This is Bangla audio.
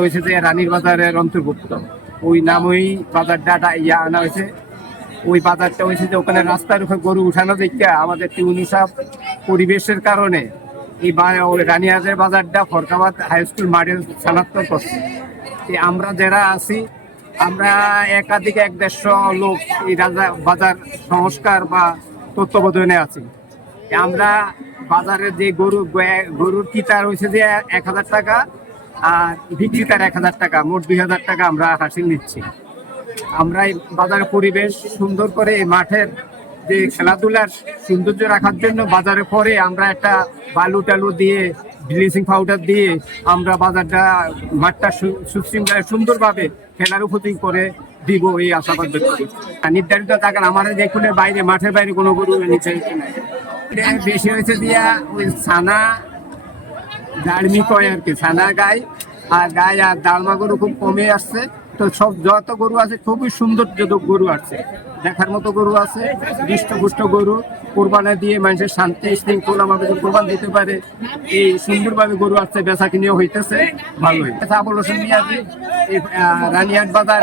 হয়েছে যে রানীর বাজারের অন্তর্ভুক্ত, ওই নামই বাজারটা আনা হয়েছে। ওই বাজারটা হয়েছে যে ওখানে রাস্তার উপরে গরু উঠানো দেখতে আমাদের টিউনি সাহেব পরিবেশের কারণে এই রানীহাটের বাজারটা ফরকাবাদ হাই স্কুল মাঠে স্থানান্তর করছে। আমরা যারা আছি আমরা একাধিক 1-150 লোক এই বাজার সংস্কার বা তত্ত্বাবধানে আছি। আমরা বাজারে যে গরুর কিতার হয়েছে যে 1000 টাকা আর বিক্রিতার 1000 টাকা, মোট 2000 টাকা আমরা হাসিল নিচ্ছি। আমরা এই বাজারের পরিবেশ সুন্দর করে এই মাঠের যে খেলাধুলার সৌন্দর্য রাখার জন্য বাজারে পরে আমরা একটা বালু টালু দিয়ে ব্লিচিং পাউডার দিয়ে আমরা বাজারটা মাঠটা সুন্দরভাবে খেলার উপযোগী করে দিব এই আশাবাদ ব্যক্ত করি। নির্ধারিত জায়গা আমাদের দেখলে বাইরে মাঠের বাইরে কোনো গরু নিচে বেশি হয়েছে দিয়া ওই ছানা দাড়মি কয় আর কি, ছানা গাই আর গায়ে আর দালমা গরু খুব কমে আসছে। তো সব যত গরু আছে খুবই সৌন্দর্য গরু আছে, দেখার মতো গরু আছে, হৃষ্টপুষ্ট গরু কোরবানি দিয়ে মানুষের শান্তি শৃঙ্খলা ভাবে কোরবান দিতে পারে এই সুন্দরভাবে গরু আসছে, বেচা কিনেও হইতেছে ভালোই। সাবল হোসেন মিয়াজি, রানীহাট বাজার।